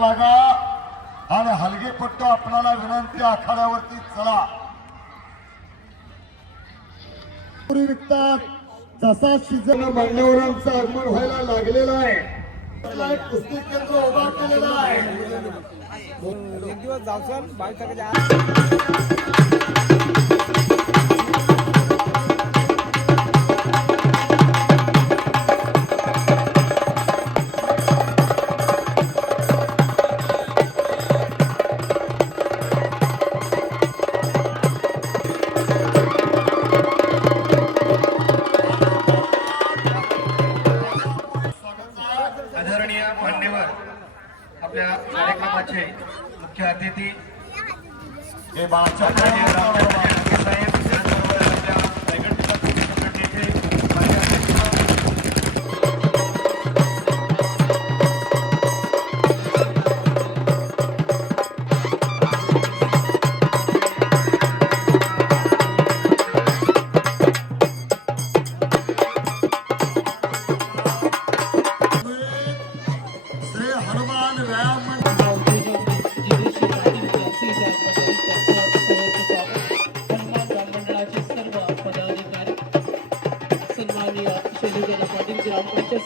लागा आणि हलगेपट्टू आपणाला विनंती आखाड्यावरती चला. विकतात जसा सीझन मान्यवरांचं आगमन व्हायला लागलेलं आहे. कुस्ती केंद्र उभा केलेलं आहे. एक दिवस जावसाल आदरणीय मान्यवर आपल्या कार्यक्रमाचे मुख्य अतिथी हे बाळाच्या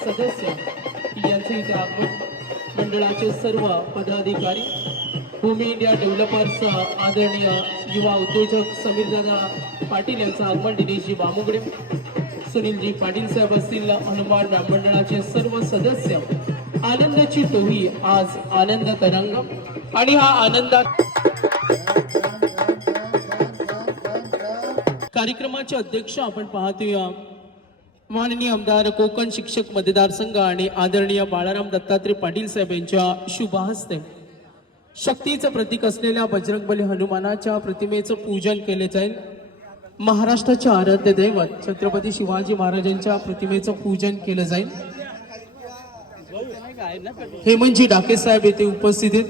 सदस्य यांचे इथे आगमन, मंडळाचे सर्व पदाधिकारी, भूमी इंडिया डेव्हलपर्स आदरणीय युवा उद्योजक समीरदादा पाटील यांचं आगमन, दिनेशजी बामुगडे, सुनीलजी पाटील साहेब असतील, हनुमान मंडळाचे सर्व सदस्य, आनंदाची टोही आज आनंद तरंग. आणि हा आनंदात कार्यक्रमाचे अध्यक्ष आपण पाहतोय माननीय आमदार कोकण शिक्षक मतदारसंघ आणि आदरणीय बाळाराम दत्तात्रय पाटील साहेब यांच्या शुभ हस्ते शक्तीचं प्रतीक असलेल्या बजरंगबली हनुमानाच्या प्रतिमेचं पूजन केले जाईल. महाराष्ट्राचे आराध्य दैवत छत्रपती शिवाजी महाराजांच्या प्रतिमेचं पूजन केलं जाईल. हेमंतजी डाके साहेब येथे उपस्थित आहेत.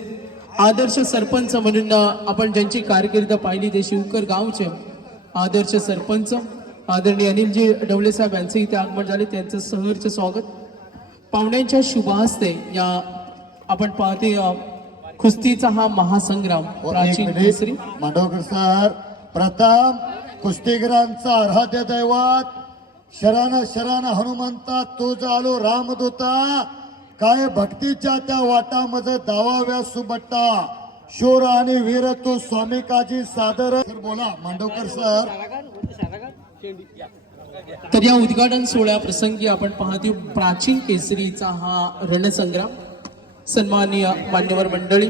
आदर्श सरपंच म्हणून आपण ज्यांची कारकीर्द पाहिली ते शिवकर गावचे आदर्श सरपंच आदरणीय अनिलजी डवले साहेब यांचे इथे आगमन झाले. त्यांचं सहर्ष स्वागत. पाहुण्यांच्या शुभ हस्ते या आपण पाहते कुस्तीचा हा महासंग्राम प्राचीन केसरी. मांडवकर सर, प्रथम कुस्तीगिरांचा आराध्य दैवत शरण शरण हनुमंता तुझ आलो रामदूता, काय भक्तीच्या त्या वाटामध्ये दावाव्या सुबट्टा, शूर आणि वीर तू स्वामी काजी सादर. बोला मांडवकर सर. तर या उद्घाटन सोहळ्या प्रसंगी आपण पाहतो प्राचीन केसरीचा हा रणसंग्राम. सन्माननीय मान्यवर मंडळी,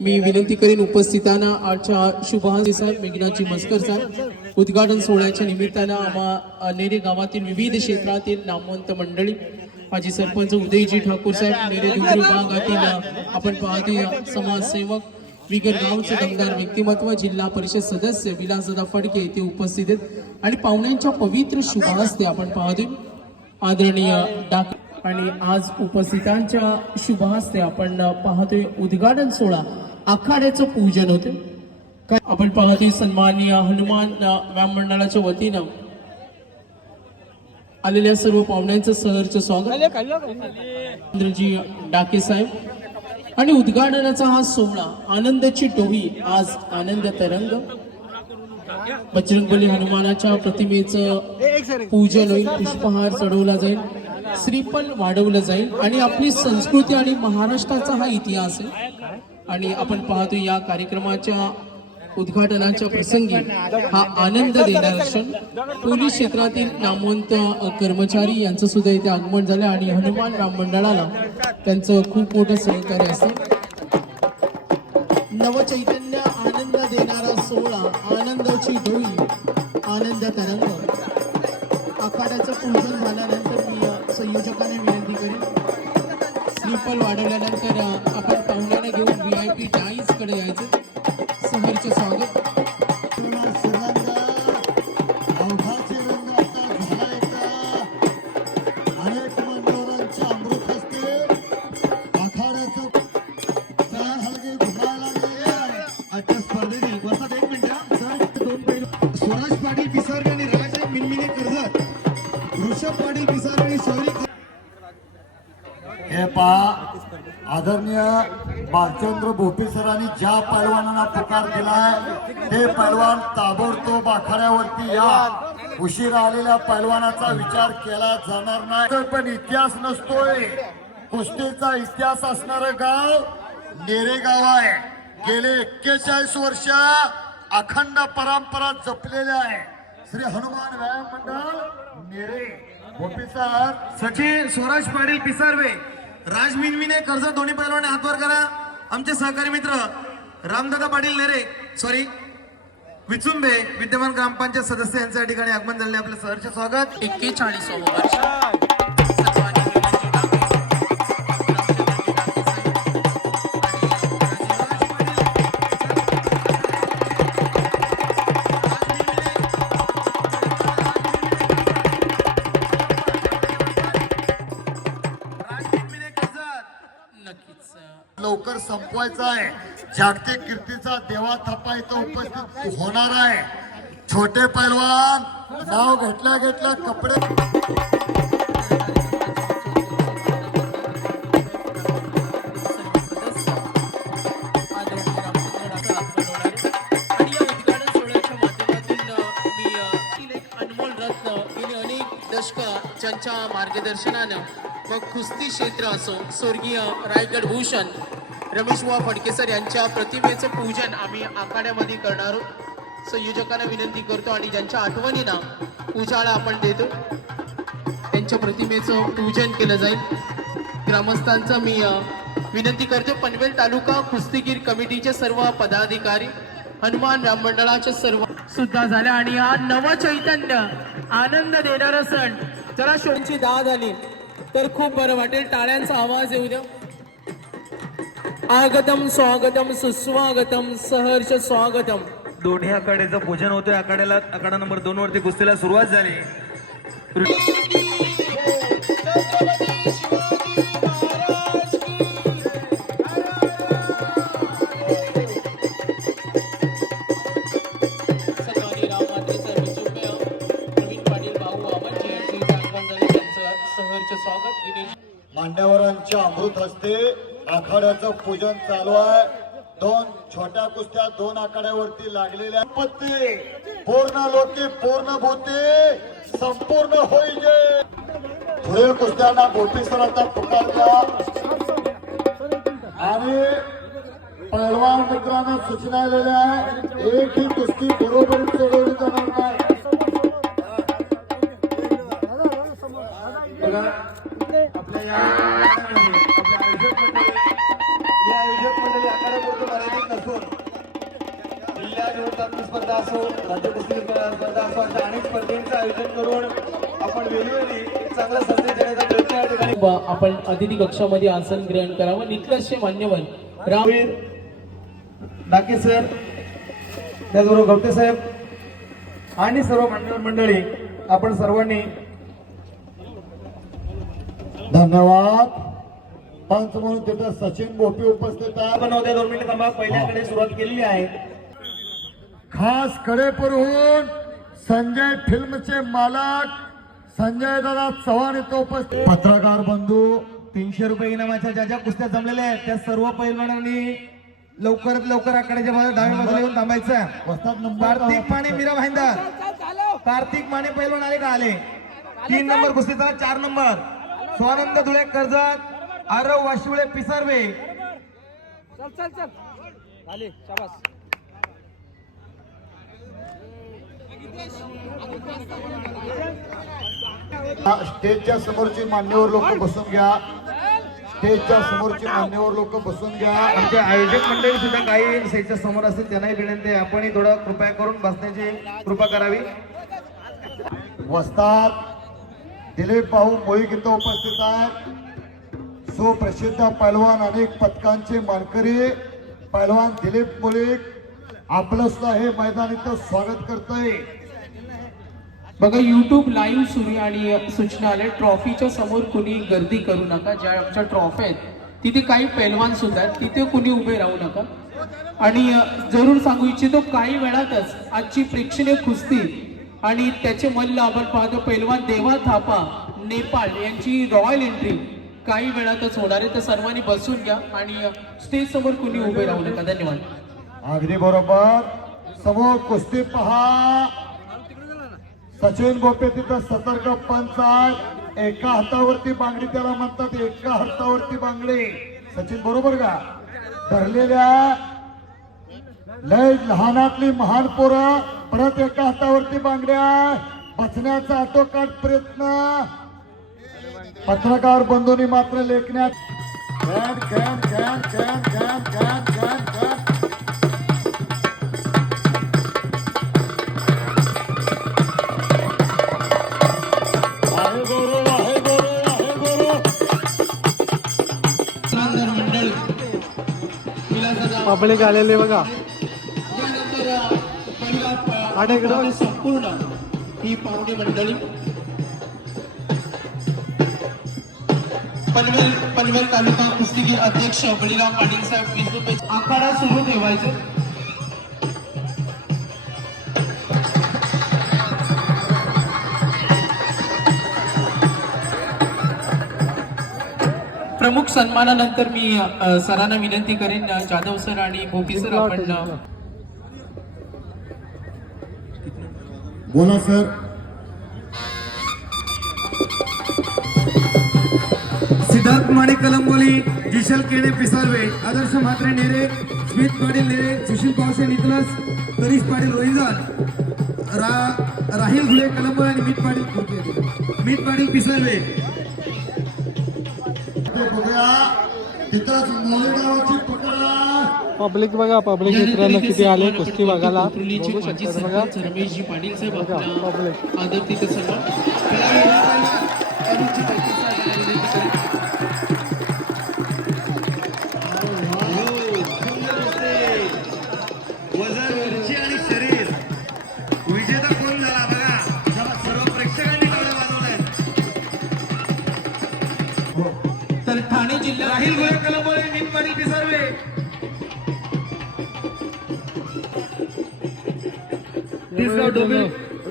मी विनंती करीन उपस्थितांना आजच्या शुभहासी साहेब, मेघनाजी मस्कर साहेब, उद्घाटन सोहळ्याच्या निमित्तानं आम्हा नेरे गावातील विविध क्षेत्रातील नामवंत मंडळी, माजी सरपंच उदयजी ठाकूर साहेब, नेरे दुसरी भागातील आपण पाहतो समाजसेवक, विगर गावचे दमदार व्यक्तिमत्व, जिल्हा परिषद सदस्य विलासदादा फडके येथे उपस्थित आहेत. आणि पाहुण्यांच्या पवित्र शुभ हस्ते आपण पाहतोय आदरणीय डाक. आणि आज उपस्थितांच्या शुभ हस्ते आपण पाहतोय उद्घाटन सोहळा आखाड्याचं पूजन होते. आपण पाहतोय सन्माननीय हनुमान राम मंडळाच्या वतीनं आलेल्या सर्व पाहुण्यांचं सहर्ष स्वागत. इंद्रजी डाके साहेब. आणि उद्घाटनाचा हा सोहळा आनंदाची टोही आज आनंद तरंग. बजरंगबली हनुमानाच्या प्रतिमेचं पूजन होईल, पुष्पहार चढवला जाईल, श्रीफळ वाढवलं जाईल आणि आपली संस्कृती आणि महाराष्ट्राचा हा इतिहास आहे. आणि आपण पाहतो या कार्यक्रमाच्या उद्घाटनाच्या प्रसंगी हा आनंद देणारा क्षण. पोलीस क्षेत्रातील नामवंत कर्मचारी यांचं सुद्धा इथे आगमन झालं आणि हनुमान राम मंडळाला त्यांचं खूप मोठं सहकार्य असतं. नवचैतन्य आनंद देणारा सोहळा, आनंदाची डोई, आनंद तरंग. आखाड्याचं पूजन झाल्यानंतर मी संयोजकांना विनंती करेन, श्रीफळ वाढवल्यानंतर आपण पाहुण्यांना घेऊन VIP डाईस कडे यायचं. सहर्ष स्वागत. स्वराज पाटील पिसारगे आणि राज मिनमिने कर्जत, ऋषभ पाटील पिसारगे आणि सौरी हे पहा आदरणीय बालचंद्र भोपे सरांनी ज्या पैलवानांना पुकार दिलाय ते पैलवान ताबडतोब आखाड्यावरती या. उशिरा आलेल्या पैलवानाचा विचार केला जाणार नाही. पण इतिहास नसतोय, कुस्तीचा इतिहास असणारं गाव नेरे गाव आहे. गेले 41 वर्ष अखंड परंपरा जपलेल्या आहे. श्री हनुमान व्यायाम मंडळ नेरे. भोपे सर, सचिन स्वराज पाटील पिसारवे, राज मिनमिने कर्जत, दोन्ही पैलवाने हातवर करा. आमचे सहकारी मित्र रामदादा पाटील नेरे, सॉरी विचुंबे, विद्यमान ग्रामपंचायत सदस्य यांच्या ठिकाणी आगमन झाले. आपलं सहर्ष स्वागत. 41 वर्ष सन्माननीय विनोदजी डाके, रामचंद्रजी डाके साहेब, नक्कीच लवकर संपवायचा आहे. जागतिक कीर्तीचा देवा थापा इथं उपस्थित होणार आहे. छोटे पैलवान नाव घेतल्या घेतल्या कपडे ज्यांच्या मार्गदर्शनानं मग कुस्ती क्षेत्र असो, स्वर्गीय रायगड भूषण रमेश बुवा फडके सर यांच्या प्रतिमेचं पूजन आम्ही आखाड्यामध्ये करणार आहोत. संयोजकांना विनंती करतो आणि ज्यांच्या आठवणींना उजाळा आपण देतो त्यांच्या प्रतिमेचं पूजन केलं जाईल. ग्रामस्थांचं मी विनंती करतो, पनवेल तालुका कुस्तीगीर कमिटीचे सर्व पदाधिकारी, हनुमान व्यायाम मंडळाचे सर्व सुद्धा झाले आणि हा नवचैतन्य आनंद देणारा सण जरा शोची दाद झाली तर खूप बरं वाटेल. टाळ्यांचा आवाज येऊ द्या. आगतम स्वागतम सुस्वागतम सहर्ष स्वागतम. दोन्ही आखाड्याचं पूजन होतोय. आखाडा नंबर 2 वरती कुस्तीला सुरुवात झाली. मान्यवरांच्या अमृत हस्ते आखाड्याचं पूजन चालू आहे. 2 छोट्या कुस्त्या 2 आखाड्यावरती लागलेल्या. पत्ते पूर्ण लोके पूर्ण भूते संपूर्ण होईजे. पुढे कुस्त्यांना भोपे सरांचा पुकार द्या आणि पैलवान मित्रांना सूचना दिल्या आहे, एक ही कुस्ती बरोबर चढवली जाणार नाही. आपल्या या आयोजक मंडळी आखाड्यापुरतं मर्यादित नसून जिल्हा निवडणूक स्पर्धा असो, राज्य कुस्ती स्पर्धा असो, अशा अनेक स्पर्धेचं आयोजन करून आपण वेळोवेळी एक चांगला संदेश देण्याचा प्रयत्न या ठिकाणी. आपण अतिथी कक्षामध्ये आसन ग्रहण करावं. निकलसचे मान्यवर रामवीर डाके सर, त्याचबरोबर गवते साहेब आणि सर्व मान्यवर मंडळी, आपण सर्वांनी धन्यवाद. पंच म्हणून तिथं सचिन भोपे उपस्थित आहे. आपण 2 मिनिटं थांबा. पहिल्याकडे सुरुवात केलेली आहे. खास कडेपूरहून संजय फिल्मचे मालक संजय दादा चव्हाण इथं उपस्थित. पत्रकार बंधू, 300 रुपये इनामाच्या ज्या ज्या कुस्त्या जमलेल्या आहेत त्या सर्व पैलवानांनी लवकरात लवकर आखाड्याच्या बाजूला डाव्या बाजूला येऊन थांबायचं. वस्ताद नंबर कार्तिक माने मीरा भाईंदर, कार्तिक माने पैलवान आले का? आले. 3 नंबर कुस्तीचा 4 नंबर स्वानंद धुळे कर्जत, आरव वाशिवळे पिसारवे. चल चल चल आले शाबास. स्टेजच्या समोरची मान्यवर लोक बसून घ्या. स्टेजच्या समोरची मान्यवर लोक बसून घ्या. आमचे आयोजक मंडळी सुद्धा काही स्टेजच्या समोर असतील त्यांनाही विनंती आहे, आपणही थोडं कृपया करून बसण्याची कृपा करावी. वस्ताद दिलीप भाऊ मोळीक इथं उपस्थित आहेत. सुप्रसिद्ध पैलवान, अनेक पदकांचे मानकरी पैलवान दिलीप मोळीक आपलं सुद्धा हे मैदान इथं स्वागत करतोय. बघा, YouTube लाईव्ह सुरू आणि सूचना आल्या, ट्रॉफीच्या समोर कुणी गर्दी करू नका. ज्या आमच्या ट्रॉफी आहेत तिथे काही पैलवान सुद्धा आहेत, तिथे कुणी उभे राहू नका. आणि जरूर सांगू इच्छितो, काही वेळातच आजची प्रेक्षणीय कुस्ती आणि त्याचे मल्ल आपण पाहतो पैलवान देवा थापा नेपाळ यांची रॉयल एंट्री काही वेळातच होणार आहे, तर सर्वांनी बसून घ्या आणि स्टेज समोर कुणी उभे राहू नका. धन्यवाद. अगदी बरोबर. समोर कुस्ती पहा. सचिन बोपे तिथं सतर्क पंच आहे. एका हातावरती बांगडी त्याला म्हणतात, एका हातावरती बांगडी. सचिन बरोबर का? धरलेल्या लय लहानातली महान पोरं परत एका हातावरती बांगड्या. बचण्याचा आटोकाट प्रयत्न पत्रकार बंधूंनी मात्र लेखण्यात. घॅन घॅन घॅन घॅन घॅन घॅन घॅन घॅन. आहे गुरु, आहे गुरु, आहे गुरु. मंडळी विलासदादा पब्लिक आलेले बघा. त्यानंतर पहिला संपूर्ण ही पाहुणे मंडळी पनवेल तालुका कुस्तीगीर अध्यक्ष बळीराम पाटील साहेब 20 रुपये आखाडा सुरू ठेवायचे. प्रमुख सन्मानानंतर मी सरांना विनंती करेन, जाधव सर आणि गोपी सर आपण बोला सर. सिद्धार्थ माने कलंबोली, जिशल केणे पिसारवे, आदर्श म्हात्रे नेरे, स्मित पाटील नेरे, सुशील पावसे नितलस, तरीश पाटील रोहिजान, राहिल घुले कलंबोली आणि मीत पाटील पिसारवे. बघूया तिथंच मोळे गावाची पकडा. पब्लिक बघा, पब्लिक मित्रांनो किती आले कुस्ती बघायला. कुर्लीचे बघू माजी शकता बघा. सरपंच रमेशजी पाटील साहेब बघा, आपल्या पब्लिक. आदर तिथे वजन, उंची आणि शरीर विजेता कोण झाला बघा. सर्व प्रेक्षकांनी टाळ्या वाजवल्या. तर ठाणे जिल्ह्यात राहिल घुले कलंबोली, मीत पाटील पिसारवे. तिसगाव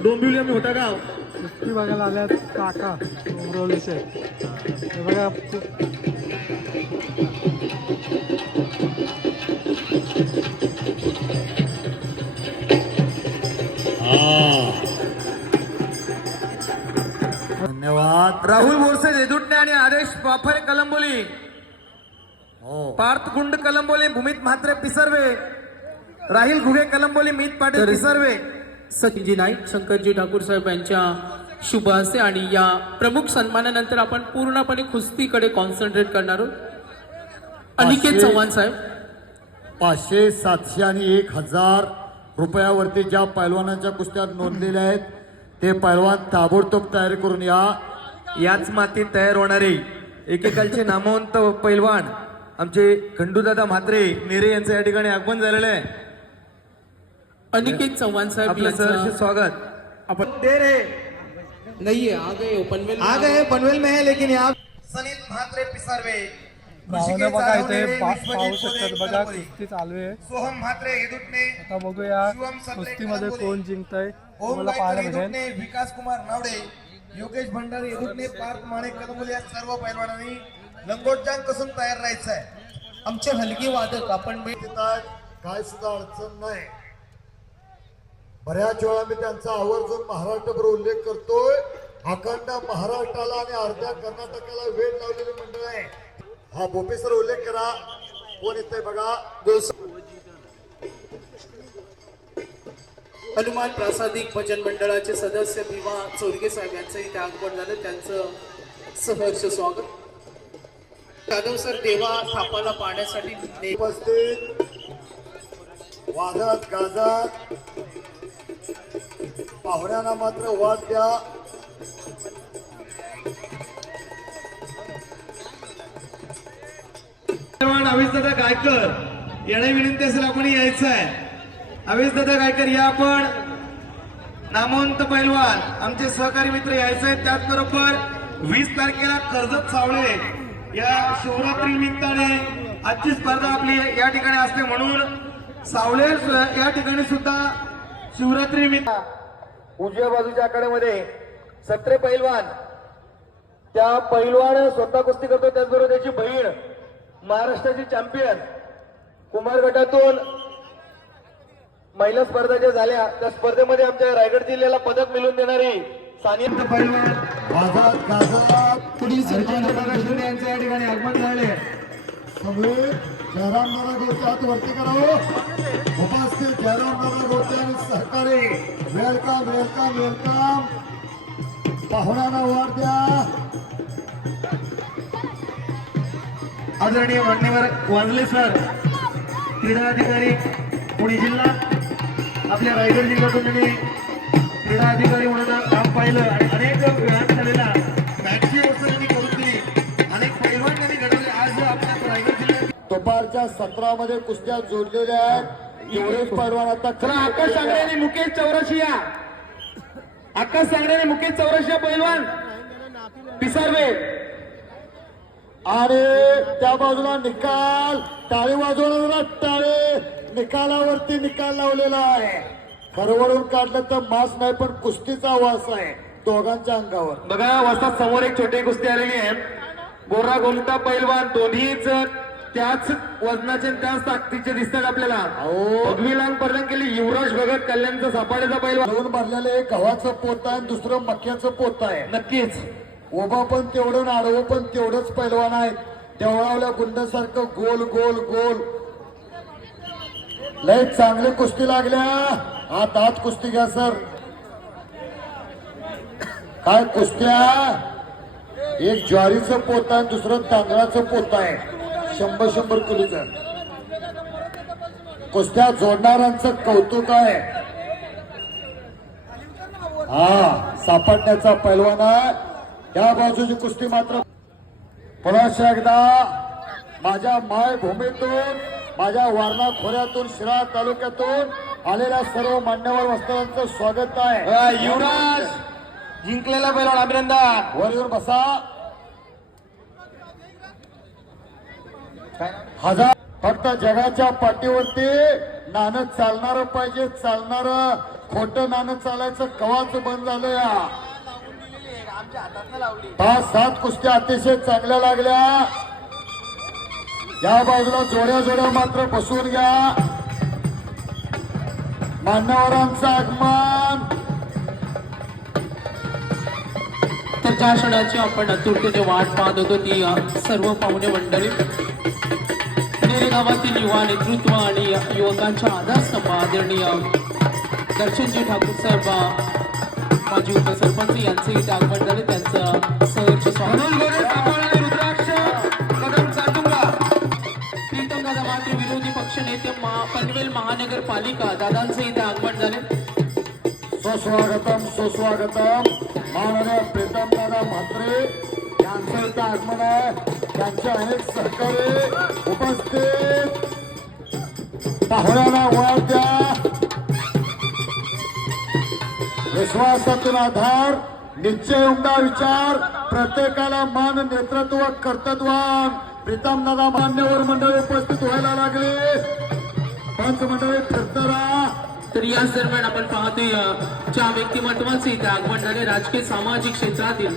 डोंबिवली आम्ही होता गाव. कुस्ती बघायला आल्यात काका उमरवलीचे. हे बघा धन्यवाद. राहुल बोरसे देदुटणे आणि आदेश वाफरे कलंबोली, हो पार्थ गुंड कलंबोली, भूमित म्हात्रे पिसर्वे, राहिल घुगे कलंबोली, मीत पाटील पिसर्वे. सचिनजी नाईक, शंकरजी ठाकूर साहेब यांच्या शुभ हस्ते आणि या प्रमुख सन्मानानंतर आपण पूर्णपणे कुस्तीकडे कॉन्सन्ट्रेट करणार आहोत. अनिकेत चव्हाण साहेब. 500, 700 आणि 1000 रुपयावरती ज्या पैलवानांच्या कुस्त्यात नोंदलेल्या आहेत ते पैलवान ताबडतोब तयारी करून या. याच मातीत तयार होणारे एकेकालचे नामवंत पैलवान आमचे खंडूदादा म्हात्रे नेरे यांचं या ठिकाणी आगमन झालेलं आहे. अनिकेत चव्हाण साहेब आपलं सहर्ष यांचं स्वागत. आपण दे रे नाहीये आ गए पनवेल आ गए पनवेल में है लेकिन यहाँ सनीत म्हात्रे पिसारवे, भावना बघा इथे पाहू शकतात बघा. कुस्ती चालू आहे. सोहम म्हात्रे हेदुटणे, आता बघूया कुस्तीमध्ये कोण जिंकतंय मला पाहायला भेटेल. विकास कुमार नावडे, योगेश भंडारी हेदुटणे, पार्थ माणे कलंबोली या सर्व पैलवानांनी लंगोटजांग कसून तयार राहायचं आहे. आमचे हलगी वादक आपण येतात, काय सुद्धा अडचण नाही. बऱ्याच वेळा मी त्यांचा आवर्जून महाराष्ट्रभर उल्लेख करतोय. अखंड महाराष्ट्राला आणि अर्ध्या कर्नाटकाला वेळ लावलेली मंडळ आहे. हा बोपेसर उल्लेख करा. कोण येतंय बघा. हनुमान प्रासादिक भजन मंडळाचे सदस्य भीमा चोरगे साहेब यांचंही त्या आगमन झालं, त्यांचं सहर्ष स्वागत. जाधव सर देवा थापाला पाहण्यासाठी उपस्थित वादत गाजत पाहुण्यांना मात्र वाट द्या. अविजदादा गायकर यांना विनंती असेल आपण यायचं आहे. अविजदादा गायकर या आपण. नामवंत पैलवान आमचे सहकारी मित्र यायचे आहेत. त्याचबरोबर 20 तारखेला कर्जत सावळे या शिवरात्री निमित्ताने आजची स्पर्धा आपली या ठिकाणी असते म्हणून सावळे या ठिकाणी सुद्धा शिवरात्री निमित्त उजव्या बाजूच्या आखाड्यामध्ये 17 पैलवान त्या पैलवान स्वतः कुस्ती करतो, त्याचबरोबर त्याची बहीण महाराष्ट्राची चॅम्पियन कुमार गटातून महिला स्पर्धा ज्या झाल्या त्या स्पर्धेमध्ये आमच्या रायगड जिल्ह्याला पदक मिळवून देणारी सानिया पैलवान आझाद गाजात पुढील हरिचंद्र प्रकाशन यांचं या ठिकाणी आगमन झाले. सगळे जयराम दादा गोटे हात वरती करावं. उपस्थित जयराम दादा गोटे आणि सहकारी वेलकम वेलकम वेलकम. पाहुण्यांना वाढ द्या. आदरणीय मान्यवर वाजले सर, क्रीडा अधिकारी पुणे जिल्हा, आपल्या रायगड जिल्ह्यातून त्यांनी क्रीडा अधिकारी म्हणून काम पाहिलं आणि अनेक व्यायाम झालेला मॅचची व्यवस्था त्यांनी करून दिली. अनेक पैलवान त्यांनी घडवले. आज आपल्या रायगड जिल्ह्यात दुपारच्या सत्रामध्ये कुस्त्या जोडलेल्या आहेत. एवढेच पैलवान आता चला आकाश सांगणे आणि मुकेश चौरसिया, आकाश सांगणे आणि मुकेश चौरसिया पैलवान पिसारवे. आणि त्या बाजूला निकाल. टाळी वाजवणारा टाळे. निकालावरती निकाल लावलेला आहे. खरवडून काढलं तर मास नाही, पण कुस्तीचा वास आहे दोघांच्या अंगावर. बघा वस्तात समोर एक छोटी कुस्ती आलेली आहे. गोरा गोमटा पैलवान दोन्हीच त्याच वजनाचे आणि त्याच ताकदीचे दिसतात आपल्याला. पदवीलान पर्यंत केली युवराज भगत कल्याणचा सापाड्याचा पैलवान. दोन भरलेलं एक गव्हाचं पोत आहे आणि दुसरं मक्याचं पोत आहे. नक्कीच उभा पण तेवढं आणि आडवं पण तेवढंच पैलवान आहे. देवळावल्या गुंडासारखं गोल गोल गोल. लय चांगली कुस्ती लागल्या. आत कुस्ती घ्या सर. काय कुस्त्या. एक ज्वारीचं पोत आहे, दुसरं तांदळाचं पोत आहे. 100 किलोचं. कुस्त्या जोडणाऱ्यांचं कौतुक आहे. हा सापडण्याचा पैलवान आहे. या बाजूची कुस्ती मात्र पुन्हा एकदा माझ्या मायभूमीतून, माझ्या वारणा खोऱ्यातून, शिराळा तालुक्यातून आलेल्या सर्व मान्यवर वस्तांचं स्वागत आहे. युवराज जिंकलेला पैलवान अभिनंदन. वर येऊन बसा. हजार फक्त जगाच्या पाठीवरती नाणं चालणार पाहिजे. चालणार खोटं नाणं चालायचं कवाच बंद झालं. या 5-7 कुस्त्या अतिशय चांगल्या लागल्या. या बाजूला जोड्या जोड्या मात्र बसवून घ्या. मान्यवरांचं आगमन. तर ज्या क्षणाची आपण आतुरतेने वाट पाहत होतो ती सर्व पाहुणे मंडळी, नेरे गावातील युवा नेतृत्व आणि युवकांच्या आधारस्तंभ आदरणीय दर्शनजी ठाकूर साहेब माजी उपसरपंच यांचे इथे आगमन झाले. त्यांचं सहर्ष स्वागत. प्रीतम दादा मात्र विरोधी पक्ष नेते पनवेल महानगरपालिका दादांचे इथे आगमन झाले. सुस्वागतम सुस्वागतम. माननीय प्रीतम दादा म्हात्रे यांचं इथं आगमन आहे. त्यांचे अनेक सहकारी उपस्थित. पाहुण्यांना वाढ द्या. विश्वासातून आधार, निश्चय उमदा विचार, प्रत्येकाला मान, नेतृत्व, कर्तृत्वान प्रीतम दादा मान्यवर मंडळी उपस्थित व्हायला लागले. पंच मंडळी फिरताना. तर याच दरम्यान आपण पाहतोय ज्या व्यक्तिमत्वाचे इथे आगमन झाले, राजकीय सामाजिक क्षेत्रातील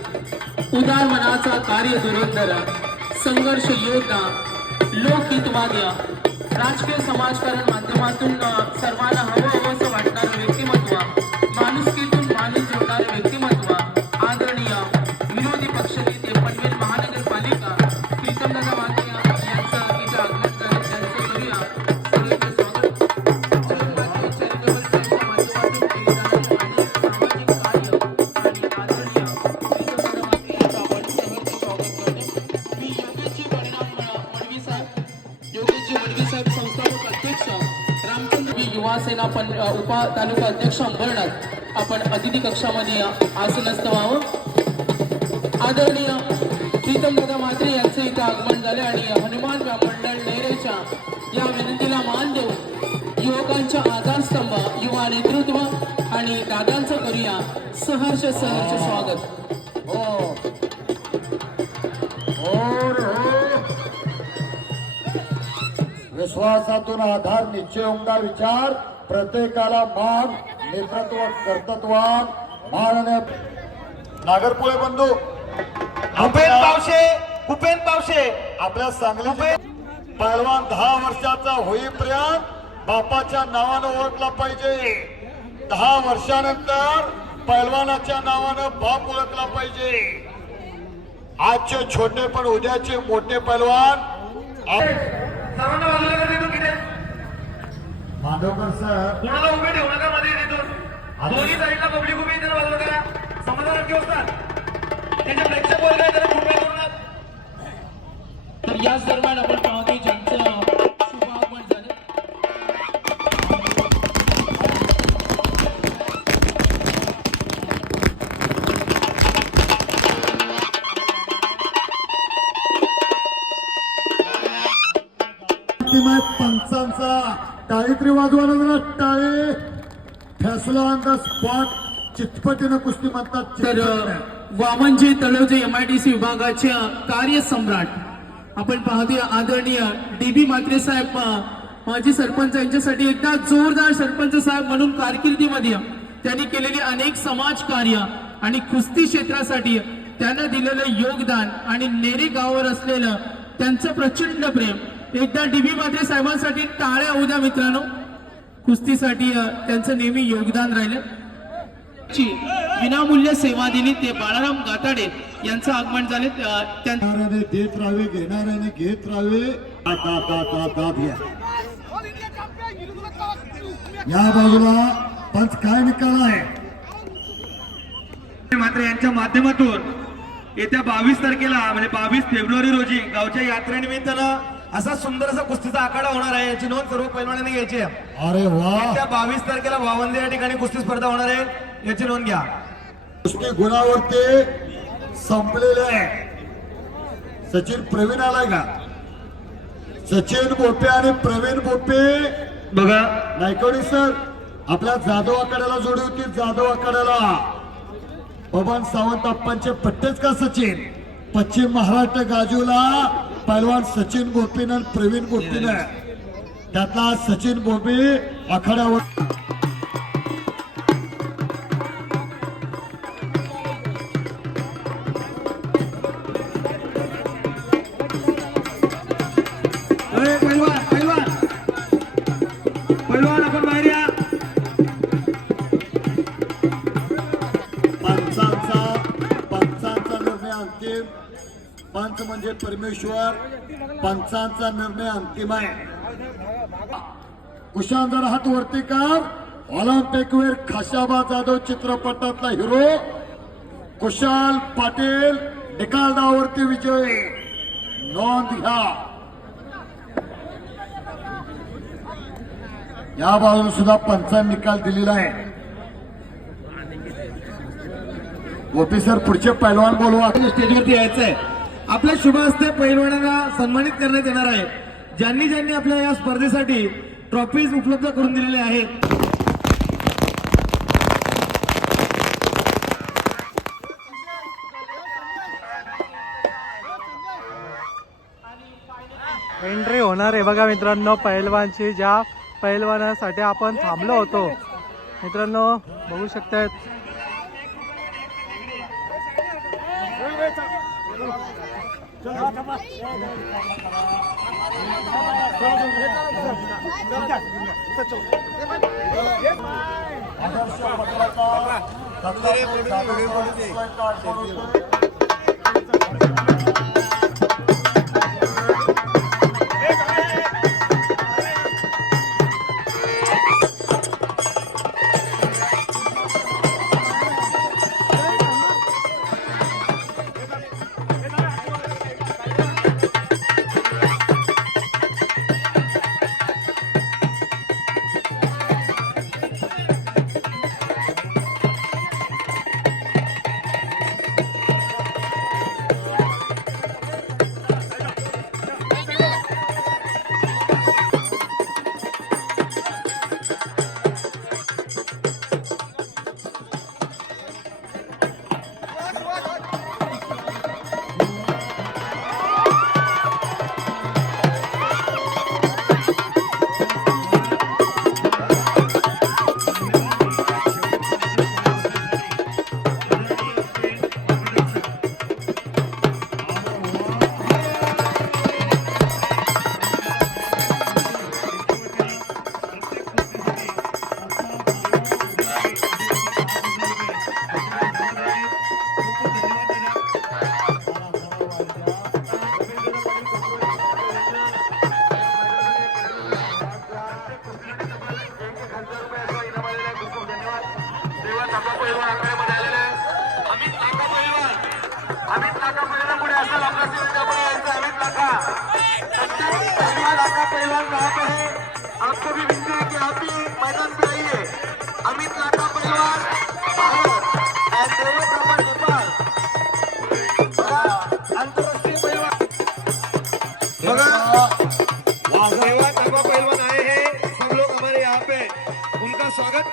उदार मनाचा कार्य धुरंधर, संघर्ष योद्धा, लोकहितवादी, राजकीय समाजकारण माध्यमातून सर्वांना हवं असं वाटणारं व्यक्तिमत्व, माणुसकीतून माणूस जोडणारे व्यक्तिमत्व, आदरणीय विरोधी पक्षनेते पनवेल महानगरपालिका प्रीतमदादा माते यांचं इथं आगमन झालं. त्यांचं करूया सर्वांचं स्वागत. चॅरिटेबल ट्रस्टच्या माध्यमातून केले जाणारे अनेक सामाजिक कार्य आणि आदरणीय प्रीतमदादा माते यांचं आपण सहर्ष स्वागत करतो. मी योगेशजी मडवी साहेब संस्थापक अध्यक्ष रामचंद्र युवा सेना उपा तालुका अध्यक्ष अंबरनाथ आपण अतिथी कक्षामध्ये आसनस्थ व्हावं. आदरणीय प्रीतमदादा म्हात्रे यांचे इथे आगमन झाले आणि हनुमान मंडळ नेरेच्या या विनंतीला मान देऊन युवकांच्या आधारस्तंभ, युवा नेतृत्व आणि दादांचं करूया सहर्ष स्वागत. हो विश्वासातून आधार, निश्चय उमदा विचार, प्रत्येकाला मान, नेतृत्व, कर्तृत्वान माननीय नागरपुळे बंधू कुपेन पावशे आपल्या सांगली पहलवान 10 वर्षाचा होईपर्यंत बापाच्या नावानं ओळखला पाहिजे. 10 वर्षानंतर पहलवानाच्या नावानं बाप ओळखला पाहिजे. आजचे छोटे पण उद्याचे मोठे पहलवान सर्वांना बाजूला कर तिथून किती माधवकर सर कोणाला उभे ठेवू नका मध्ये तिथून दोन्ही साईडला पब्लिक उभी आहे, त्याला बाजूला करा. समाधान ठेवू असतात त्याच्या प्रेक्षक वर्ग आहे, त्याला कृपया करू नका. तर याच दरम्यान आपण पाहतोय ज्यांचं शुभ आगमन झालं. पंचांचा टाळीत्री वाजवायला जरा टाळे. फैसला ऑन द स्पॉट चितपटीनं कुस्ती म्हणतात. तर वामनजी तळवजे MIDC विभागाच्या कार्यसम्राट आपण पाहतोय आदरणीय DB म्हात्रे साहेब माजी सरपंच यांच्यासाठी एकदा जोरदार सरपंच साहेब म्हणून कारकिर्दीमध्ये त्यांनी केलेले अनेक समाज कार्य आणि कुस्ती क्षेत्रासाठी त्यांना दिलेलं योगदान आणि नेरे गावावर असलेलं त्यांचं प्रचंड प्रेम. एकदा DB म्हात्रे साहेबांसाठी टाळ्या होऊ द्या मित्रांनो. कुस्तीसाठी त्यांचं नेहमी योगदान राहिलं. विनामूल्य सेवा दिली ते बाळाराम गाताडे यांचं आगमन झाले. घेणाऱ्याने देत राहावे, घेणाऱ्याने घेत राहावे. या बाजूला पंच काय निकाल आहे. मात्र यांच्या माध्यमातून येत्या 22 तारखेला म्हणजे 22 फेब्रुवारी रोजी गावच्या यात्रेनिमित्तानं असा सुंदर असा कुस्तीचा आखाडा होणार आहे. याची नोंद सर्व पैलवानांनी घ्यायची आहे. अरे वा. येत्या 22 तारखेला वावंदे या ठिकाणी कुस्ती स्पर्धा होणार आहे, याची नोंद घ्या. कुस्ती गुणावरती संपलेले आहे. सचिन प्रवीण आलाय का. सचिन बोपे आणि प्रवीण बोपे बघा नायकवडी सर आपल्या जाधव आखाड्याला जोडी होती. जाधव आखाड्याला बबन सावंत अप्पांचे पट्टेच का सचिन. पश्चिम महाराष्ट्र गाजूला पहलवान सचिन गोपीनं आणि प्रवीण गोपीनं. त्यातला सचिन गोपी आखाड्यावर पैलवान आपण बाहेर या. पंचांचा निर्णय अंतिम. पंच म्हणजे परमेश्वर. पंचांचा निर्णय अंतिम आहे. कुशाल जरा हात वरती कर. ऑलिम्पिकवीर खाशाबा जाधव चित्रपटातला हिरो कुशाल पाटील निकाल दावावरती विजयी. नोंद घ्या. या बाजूला सुद्धा पंचांनी निकाल दिलेला आहे. गोपी सर पुढचे पैलवान बोलवा. स्टेजवरती यायचंय. आपल्या शुभ हस्ते पैलवानांना सन्मानित करण्यात येणार आहे. ज्यांनी ज्यांनी आपल्या या स्पर्धेसाठी ट्रॉफीज उपलब्ध करून दिलेल्या आहेत. एंट्री होणार आहे बघा मित्रांनो पैलवानची. ज्या पैलवानासाठी आपण थांबलो होतो मित्रांनो बघू शकतायत.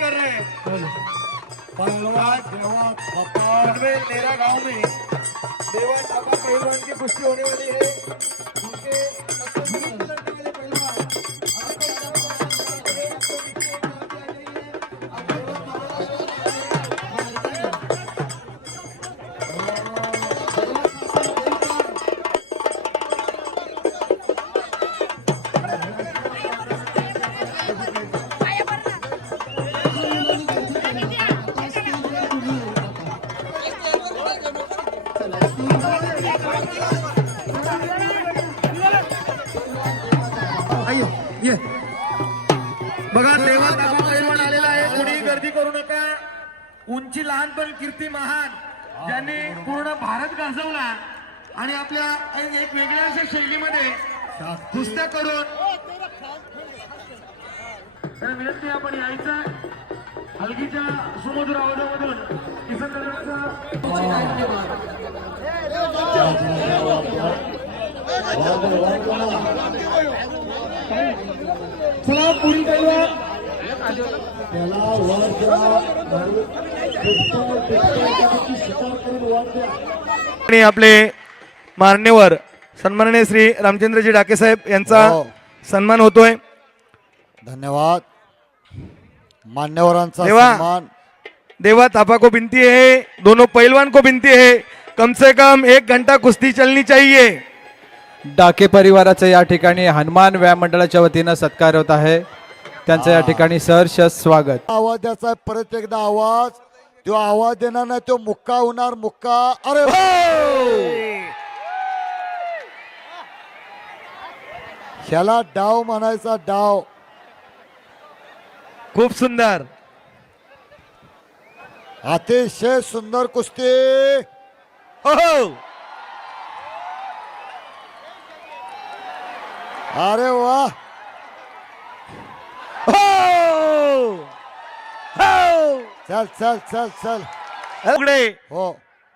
कर रहे हैं पहलवान देवा थापा पनवेल नेरा गांव में देवा थापा पहलवान की कुश्ती होने वाली है उनके लड़ने वाले पहलवान ये बघा देवा थापा पहलवान आलेला आहे. कोणी गर्दी करू नका. उंची लहान पण कीर्ती महान, ज्यांनी पूर्ण भारत गाजवला आणि आपल्या एक वेगळ्या अशा शैलीमध्ये कुस्त्या करून तर विनंती आपण यायचं हलगीच्या सुमधुर आवाजामधून किसन दादांचा चला पुढील पहलवान त्याला वर द्या. आणि आपले मान्यवर सन्माननीय श्री रामचंद्रजी डाके साहेब यांचा हो. सन्मान होतोय. धन्यवाद. मान्यवरांचा देवा. सन्मान. देवा थापा को विनती है, दोनों पहलवान को विनती है, कम से कम 1 घंटा कुस्ती चलनी चाहिए. डाके परिवाराचं या ठिकाणी हनुमान व्यायाम मंडळाच्या वतीनं सत्कार होत आहे. त्यांचं या ठिकाणी सहर्ष स्वागत. आवाज द्यायचा आहे, परत एकदा आवाज. तो आवाज देणार नाही, तो मुक्का होणार. मुक्का. अरे ह्याला डाव म्हणायचा. डाव. खूप सुंदर. अतिशय सुंदर कुस्ती. हो अरे वा. चल चल चल चल. पुढे हो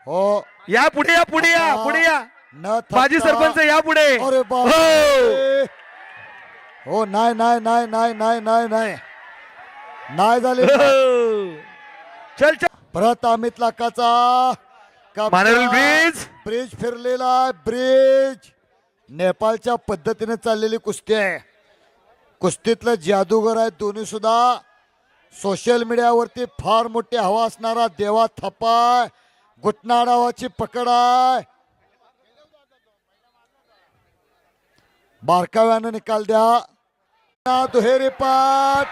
हो. या, पुढे या, पुढे या, पुढे या. न थकता. माजी सरपंच या पुढे. अरे बाप. हो. हो नाही नाही नाही नाही नाही नाही नाही नाही झाले. चल चल. परत अमित लाखाचा मानवल ब्रिज. ब्रिज फिरलेला आहे. ब्रिज नेपाळच्या पद्धतीने चाललेली कुस्ती आहे. कुस्तीतलं जादूगर आहे दोन्ही सुद्धा. सोशल मीडियावरती फार मोठी हवा असणारा देवा थापा. घुटना डावाची पकड आहे. बारकाव्यानं निकाल द्या. दुहेरी पाठ.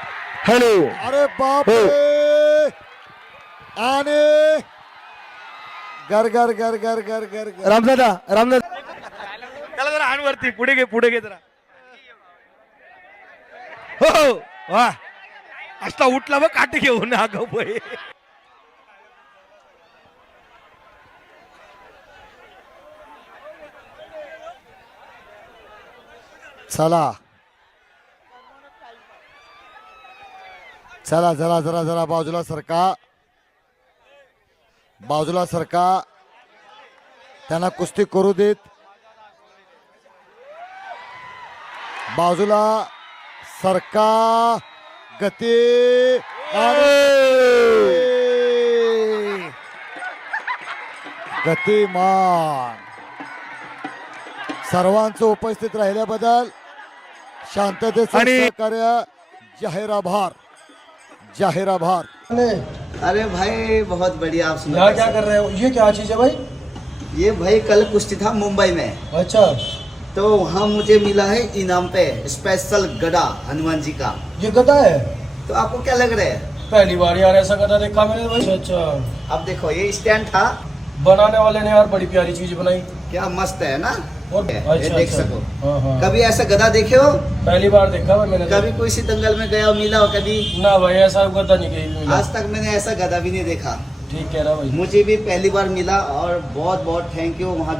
हॅलो. अरे बाप रे. आणि गर गर गर गर गर गर गर. रामदादा, रामदादा त्याला जरा हाण वरती. पुढे घे, पुढे घे जरा. हो वा. असला उठला बघ काठी घेऊन. अगं बोय. चला चला जरा जरा जरा बाजूला सरका. बाजूला सरका. त्यांना कुस्ती करू देत. बाजूला सरका. गती. गतिमान. सर्वांचं उपस्थित राहिल्याबद्दल शांततेचं आणि- सहकार्य. जाहीर आभार. जाहीर आभार. अरे भाई बहुत बढ़िया. आप सुनो. यहाँ क्या कर रहे हो? ये क्या चीज है भाई? ये भाई कल कुश्ती था मुंबई में, अच्छा, तो वहाँ मुझे मिला है इनाम पे स्पेशल गदा हनुमान जी का. ये गदा है? तो आपको क्या लग रहा है? पहली बार यार ऐसा गदा देखा मैंने भाई. अच्छा, अब देखो ये स्टैंड था. बनाने वाले ने यार बड़ी प्यारी चीज बनाई. क्या मस्त है ना. और ये अच्छा, देख अच्छा. सको. हाँ, हाँ. कभी ऐसा गदा देखे हो? पहली बार देखा भाई मैंने. कभी कोई सी दंगल में गया हो, मिला हो कभी? ना भाई ऐसा गदा नहीं कहीं भी मिला. आज तक मैंने ऐसा गदा भी नहीं देखा. ठीक कह रहा भाई. मुझे भी पहली बार मिला और बहुत बहुत थैंक यू. वहाँ